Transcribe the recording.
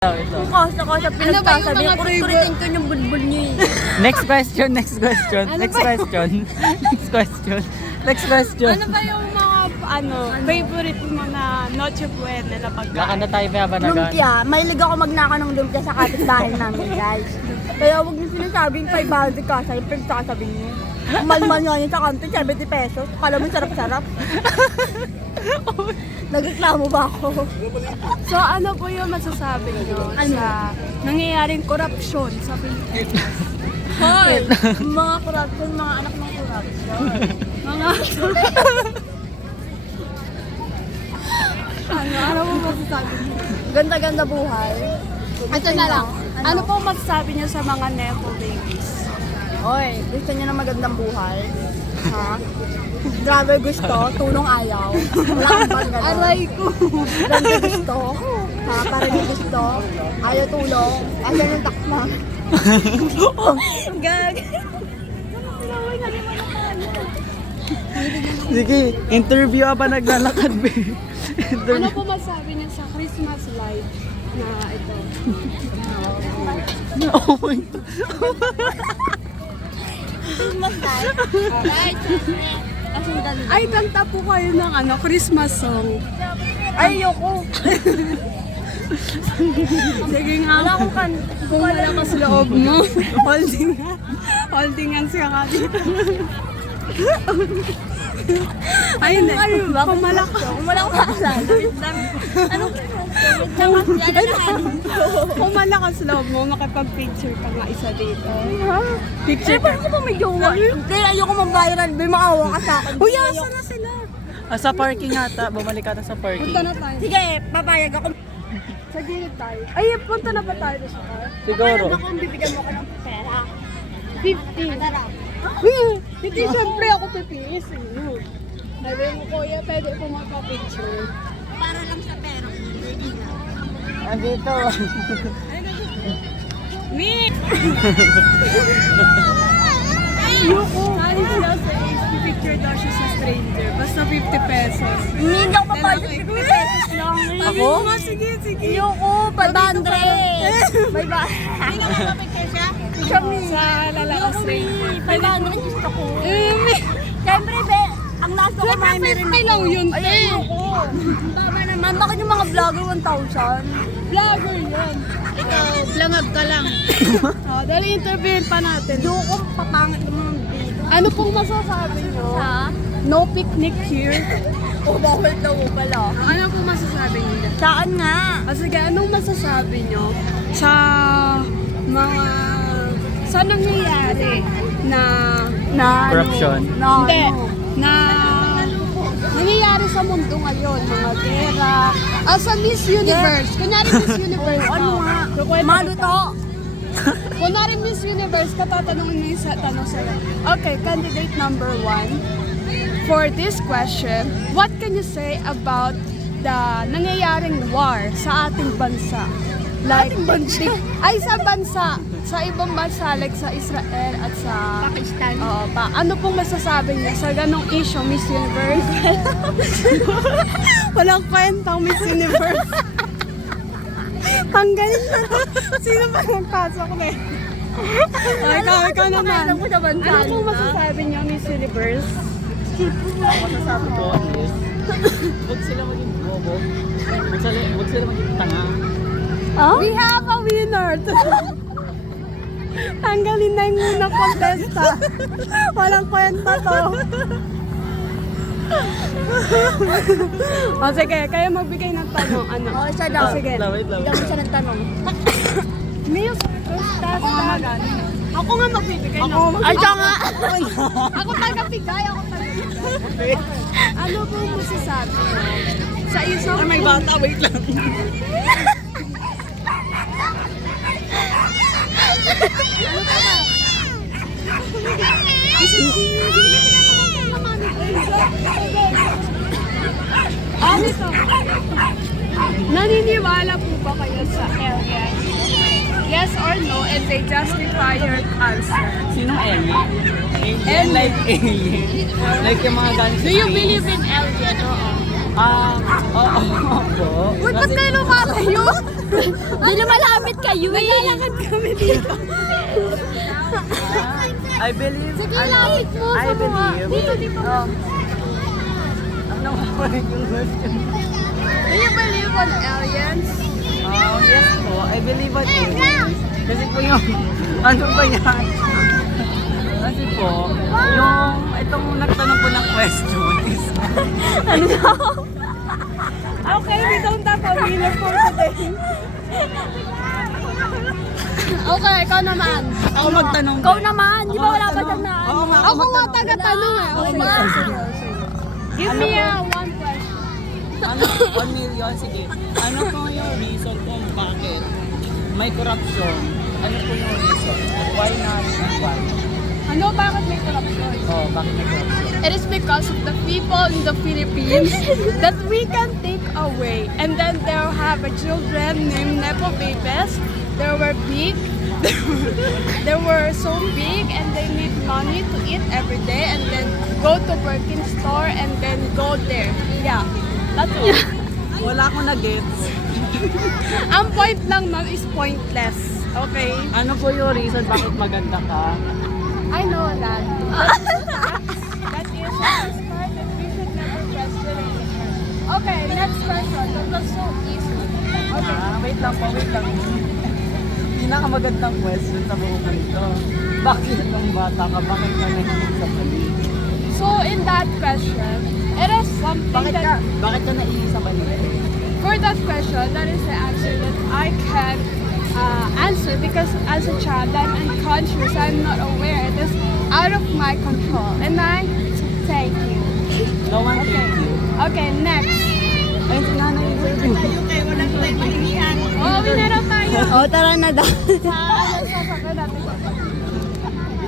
Kung kasa pinagsasabi, kurit-kuritin ko yung bulbul niyo eh. Next question. Next question. Ano ba yung mga favorite mo na Noche Buena na Baka pagkain? na tayo babanagan. Lumpia. Mahilig ako magnakaw ng lumpia sa kapitbahay namin, guys. Kaya huwag niyo sinasabing 500 kasa, yung pinagsasabi niyo. Malmal nga yun sa kanto, 70 pesos. Kala mo sarap-sarap. Nagreklamo ba ako? So ano po yung masasabi niyo sa nangyayaring korupsyon sa Pilipinas? Hoy! Mga corruption, mga anak ng corruption. Mga ano po masasabi niyo? Ganda-ganda buhay. Ito na lang. Ano po masasabi niyo sa mga nepo babies? Hoy, gusto niyo ng magandang buhay? Ha? Driver gusto, tulong ayaw. Wala kang bang gano'n. Aray ko! Ganda gusto, ha? Parang gusto, ayaw tulong. Asan yung takma? Gag! Sige, interview pa naglalakad, be. Ano po masasabi niyo sa Christmas light na ito? Oh my God. Ay, kanta po kayo ng Christmas song. Ay, yoko. Sige nga. Wala akong kanta. Kung malakas loob mo. Holding hands ka nga dito. Ay, hindi. Kung malakas. Kung wala akong maalala, wait lang. Anong Kung malakas loob mo, makipag-picture ka nga isa dito. Picture pa ako ba may jowa? Hindi, ayoko mag-viral. May maawa ka sa akin. Uy, asa na sila? Sa parking ata. Bumalik ata sa parking. Punta na tayo. Sige, papayag ako. Sa gilid tayo. Ay, punta na ba tayo sa car? Siguro. Papayag ako kung bibigyan mo ko ng pera. 50. Tara. Hindi, syempre ako pipis. Sabi mo, kuya, pwede po magpa-picture. Para lang sa pera. Andito. Me! Yuko! Sali sila sa picture daw siya sa stranger. Basta 50 pesos. Hindi ako papayag 50 pesos lang. Ako? Nga, sige. Ayoko, 500. Bye-bye. Hindi ka magpapicture siya? Siya, me. Sa lalaki stranger. 500 gusto ko. Siyempre, be, ang last ko Siyempre, kumain na rin 50 lang yun, Ay, te. ayoko. Ang baba naman. Bakit yung mga vlogger 1,000? Vlogger yan. Ikaw, blangag ka lang. Dahil interviewin pa natin. Ayoko, papangit yung mga video. Ano pong masasabi nyo? Sa? No picnic here. O, bawal daw pala. Ano pong masasabi nyo? Saan nga? Sige, anong masasabi nyo sa mga sa nangyayari na Corruption. Na, hindi ano? na nangyayari sa mundo ngayon, mga gera, sa Miss Universe. Kunyari Miss Universe. Ano nga? Kukwento Malo kita. to. Kunwari Miss Universe, katatanungin mo yung tanong sa'yo. Okay, candidate number 1. For this question, what can you say about the nangyayaring war sa ating bansa? Like, sa bansa. Sa ibang bansa, like sa Israel at sa Pakistan. Oo pa. Ano pong masasabi niyo sa ganong issue, Miss Universe? Walang kwentang Miss Universe. Tanggalin na to. Sino ba nagpasok na eh? Ikaw naman. Ano mo sa bansa? Ano pong masasabi niyo, Miss Universe? Ang masasabi ko is, huwag sila maging bobo. Huwag sila maging tanga. We have a winner. Tanggalin na yung unang contesta. Walang kwenta to. Sige, kayo magbigay ng tanong. Ano? O, siya daw. Sige. Wait lang. Bigyan mo siya ng tanong. Miss, ako nga magano. Ako nga magbibigay ng Ay, siya nga. Ako taga-bigay. Ano po masasabi mo? Sa isang... May bata, wait lang. Ano ito? Naniniwala po ba kayo sa alien? Yes or no, and they justify your answer. Sino alien? Alien like alien. Like yung mga guns. Do you believe in alien? Oo. Oo po. Uy, ba't kayo lumalayo? Di lumalapit kayo eh. Naglalakad kami dito. I believe, Sige, lapit mo I sa mga. believe, Dito. ano ba yung question? Do you believe on aliens? Yes po, I believe on aliens. Kasi po yung, ano ba yan? Kasi po, yung, itong nagtanong po ng question is, Ano daw? Okay, we don't have a winner for today. Okay, ikaw naman. ako magtanong. Ikaw naman, di ba wala pa siyang na? Oo nga, Ako nga taga-tanong eh. Ako Okay, magtanong. Give me one question. Ano, 1 million, sige. Ano po yung reason kung bakit may corruption? Ano po yung reason? Why not and why? Ano, bakit may corruption? Oh, bakit may corruption? It is because of the people in the Philippines that we can take away. And then there have a children named Nepo Babies. They were big. They were so big and they need money to eat every day and then go to Birkin store and then go there. Yeah. That's all. Wala akong na-gets. Ang point lang ma'am is pointless. Okay? Ano po yung reason bakit maganda ka? I know that. That is the first part that we should never question in the end. Okay, next question. That was so easy. Okay. Wait lang po, wait lang. Pinakamagandang question sa buong mundo. Bakit nung bata ka, bakit ka nahilig sa balik? So in that question, it is something that Bakit ka nailig sa balik? for that question, that is the answer that I can answer because as a child I'm unconscious, I'm not aware. It is out of my control. And I thank you. No one thank you. Okay, next. Ay, si nanay yung Oh, winner na tayo. Oh, tara na daw. Sa sasakyan natin.